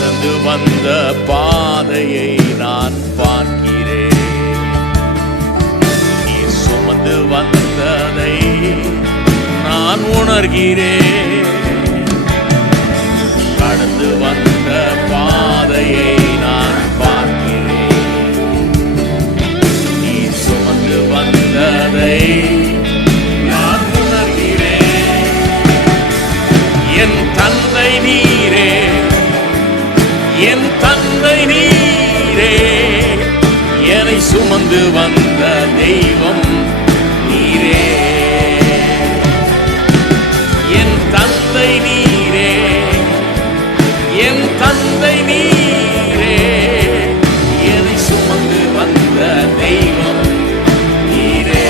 கடந்து வந்த பாதையை நான் பார்க்கிறேன். நீ சுமந்து வந்ததை நான் உணர்கிறேன். கடந்து வந்த பாதையை நான் பார்க்கிறேன். நீ சுமந்து வந்ததை நான் உணர்கிறேன். என் தந்தை நீரே, என் தந்தை நீரே, என்னை சுமந்து வந்த தெய்வம் நீரே. என் தந்தை நீரே, என் தந்தை நீரே, என்னை சுமந்து வந்த தெய்வம் நீரே.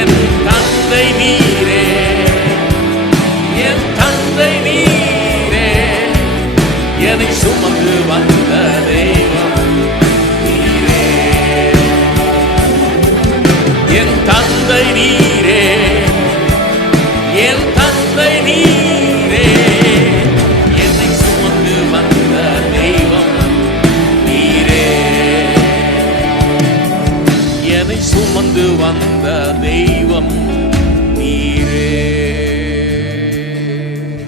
என் தந்தை நீரே, என் தந்தை நீரே, என்னை சுமந்து வந்த தெய்வம் நீரே. என் தந்தை நீரே, என் தந்தை நீரே, என்னை சுமந்து வந்த தெய்வம் நீரே. என்னை சுமந்து வந்த தெய்வம் நீரே.